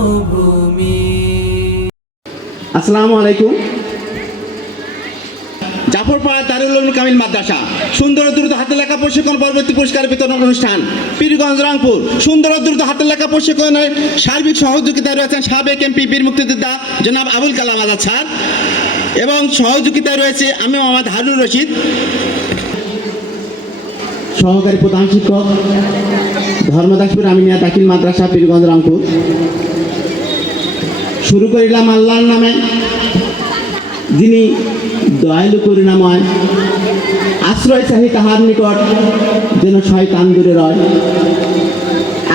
জন্মভূমি আসসালামু আলাইকুম। জাফরপাড়া দারুল উলুম কামিল মাদ্রাসা, সুন্দর দ্রুত হাতে লেখা প্রশিক্ষণ পরবর্তী পুরস্কার বিতরণ অনুষ্ঠান, পীরগঞ্জ রংপুর, সুন্দর দ্রুত হাতে লেখা প্রশিক্ষণের সার্বিক সহযোগিতায় রয়েছেন সাবেক এমপি বীর মুক্তিযোদ্ধা জনাব আবুল কালাম আজাদ স্যার এবং সহযোগিতায় রয়েছে আমি মোহাম্মদ হারুন রশিদ। সহকারী প্রধান শিক্ষক, ধর্মদাসপুর আমিনিয়া দাখিল মাদ্রাসা, পীরগঞ্জ রংপুর। শুরু করিলাম আল্লাহর নামে। যিনি দয়ালু করুণাময় আশ্রয় চাহি তাহার নিকট, যেন শয়তান দূরে রয়।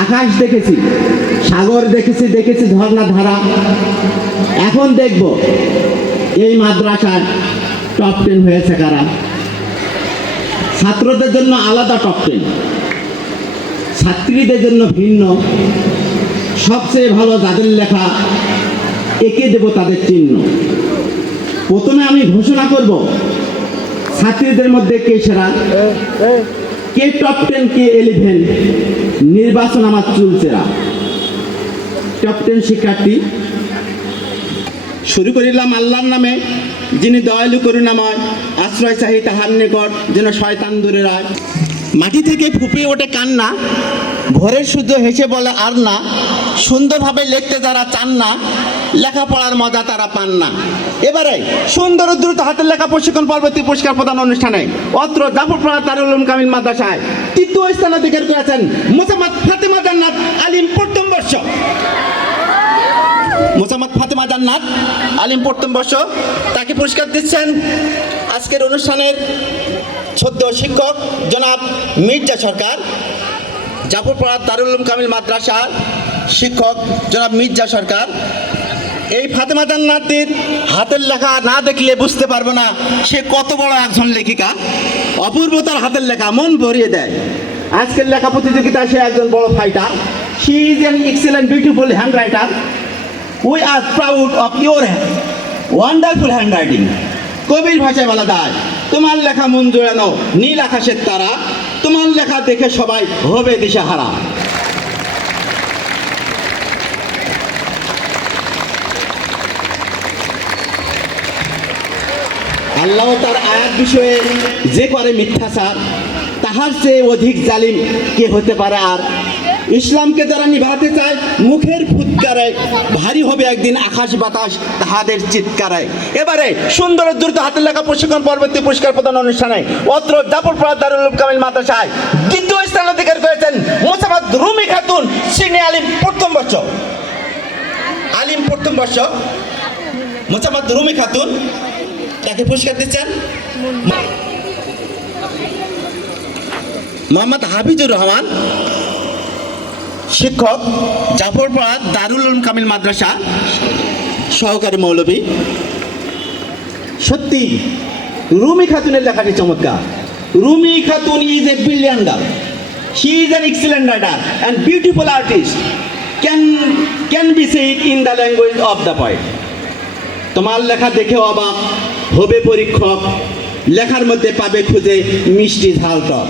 আকাশ দেখেছি, সাগর দেখেছি দেখেছি ঝর্ণা ধারা। এখন দেখব, এই মাদ্রাসার টপ টেন হয়েছে কারা? ছাত্রদের জন্য আলাদা টপ টেন ছাত্রীদের জন্য ভিন্ন। সবচেয়ে ভালো যাদের লেখা এঁকে দেব তাদের চিহ্ন। প্রথমে আমি ঘোষণা করব, ছাত্রীদের মধ্যে কে সেরা? কে টপ টেন কে ইলেভেন নির্বাচন আমার চুলচেরা টপ টেন শিক্ষার্থী। শুরু করিলাম আল্লাহর নামে, যিনি দয়ালু করুণাময়, আশ্রয় চাহি তাহার নিকট, যেন শয়তান দূরে রায়। মাটি থেকে ফুপিয়ে ওঠে কান্না ভোরের সূর্য হেসে বলে, আর না। সুন্দরভাবে লিখতে যারা চান না লেখাপড়ার মজা তারা পান না। এবারে সুন্দর দ্রুত হাতের লেখা প্রশিক্ষণ পরবর্তী পুরস্কার প্রদান অনুষ্ঠানে অত্র জাফরপাড়া তারুল কামিল মাদ্রাসায় তৃতীয় স্থান অধিকার করেছেন মোসাম্মদ ফাতেমা জান্নাত আলিম প্রথম বর্ষ। মোসাম্মদ ফাতেমা জান্নাত আলিম প্রথম বর্ষ, তাকে পুরস্কার দিচ্ছেন আজকের অনুষ্ঠানের সদ্য শিক্ষক জনাব মির্জা সরকার জাফরপাড়া উলুম কামিল মাদ্রাসার শিক্ষক জনাব মির্জা সরকার। এই ফাতেমা জান্নাতির হাতের লেখা না দেখলে বুঝতে পারব না, সে কত বড় একজন লেখিকা। অপূর্ব তার হাতের লেখা, মন ভরিয়ে দেয়। আজকের লেখা প্রতিযোগিতায় সে একজন বড় fighter she is an excellent beautiful hand writer we are proud of your wonderful handwriting কবির ভাষায় বলা যায়, তোমার লেখা মন জোড়ানো নীল আকাশের তারা। তোমার লেখা দেখে সবাই হবে দিশাহারা। আল্লাহ তার আয়াত বিষয়ে যে করে মিথ্যাচার, তাহার চেয়ে অধিক জালিম কে হতে পারে? আর ইসলামকে যারা নিভাতে চায়, মুখের ফুৎকারে ভারী হবে একদিন আকাশ বাতাস, তাহাদের চিৎকারায় এবারে সুন্দর দ্রুত হাতের লেখা প্রশিক্ষণ পরবর্তী পুরস্কার প্রদান অনুষ্ঠানে অত্র জাফরপাড়া দারুল উলুম কামিল মাদ্রাসায় দ্বিতীয় স্থান অধিকার করেছেন মোসাম্মদ রুমি খাতুন, সিনে আলিম প্রথম বর্ষ। আলিম প্রথম বর্ষ। মোসাম্মদ রুমি খাতুন তাকে পুরস্কার দিচ্ছেন মোহাম্মদ হাফিজুর রহমান, শিক্ষক, জাফরপাড়া দারুল কামিল মাদ্রাসা, সহকারী মৌলবী, সত্যি, রুমি খাতুনের লেখাটি চমৎকার। Rumi Khatun is a brilliant girl she is an excellent writer and beautiful artist can can be said in the language of the point তোমার লেখা দেখে অবাক। হবে পরীক্ষক। লেখার মধ্যে পাবে খুঁজে মিষ্টি ঝাল টক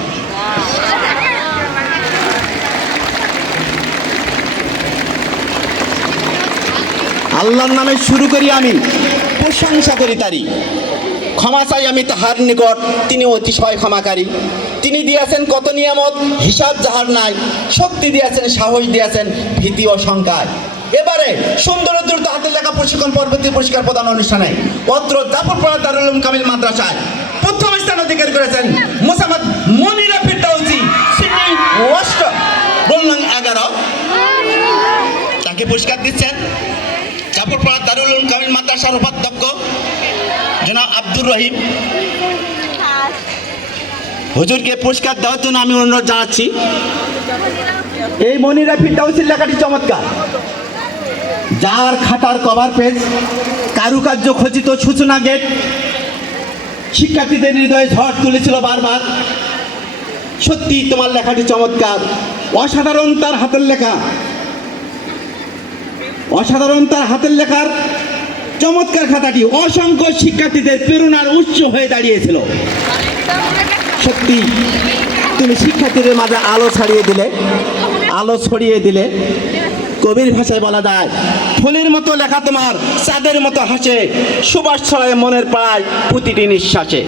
আল্লাহর নামে শুরু করি আমি। প্রশংসা করি তারি ক্ষমা চাই আমি তাহার নিকট। তিনি অতিশয় ক্ষমাকারী। তিনি দিয়েছেন কত নিয়ামত, হিসাব যাহার নাই। শক্তি দিয়েছেন, সাহস দিয়েছেন, ভীতি ও শঙ্কায়। এবারে সুন্দর দ্রুত হাতের লেখা প্রশিক্ষণ পরবর্তী পুরস্কার প্রদান অনুষ্ঠানে অত্র জাফরপাড়া দারুল কামিল মাদ্রাসায় প্রথম স্থান অধিকার করেছেন মোসাম্মদ মনিরা ফিরদাউসি সিডনি ওয়াস্ট বললাম এগারো। তাকে পুরস্কার দিচ্ছেন জাফরপাড়া দারুল কামিল মাদ্রাসার উপাধ্যক্ষ জনাব আব্দুর রহিম। হুজুরকে পুরস্কার দেওয়ার জন্য আমি অনুরোধ জানাচ্ছি। এই মনিরা ফিরদাউসির লেখাটি চমৎকার। যার খাতার কভার পেজ কারুকার্য খচিত সূচনা গেট শিক্ষার্থীদের হৃদয়ে ঝড় তুলেছিল বারবার। সত্যি তোমার লেখাটি চমৎকার। অসাধারণ তার হাতের লেখা। অসাধারণ তার হাতের লেখার চমৎকার খাতাটি অসংখ্য শিক্ষার্থীদের প্রেরণার উৎস হয়ে দাঁড়িয়েছিল। সত্যি তুমি শিক্ষার্থীদের মাঝে আলো ছাড়িয়ে দিলে, আলো ছড়িয়ে দিলে। কবির ভাষায় বলা যায়, ফুলের মতো লেখা তোমার, চাঁদের মতো হাসে, সুবাস ছড়ায় মনের পাড়ায় প্রতিটি নিঃশ্বাসে।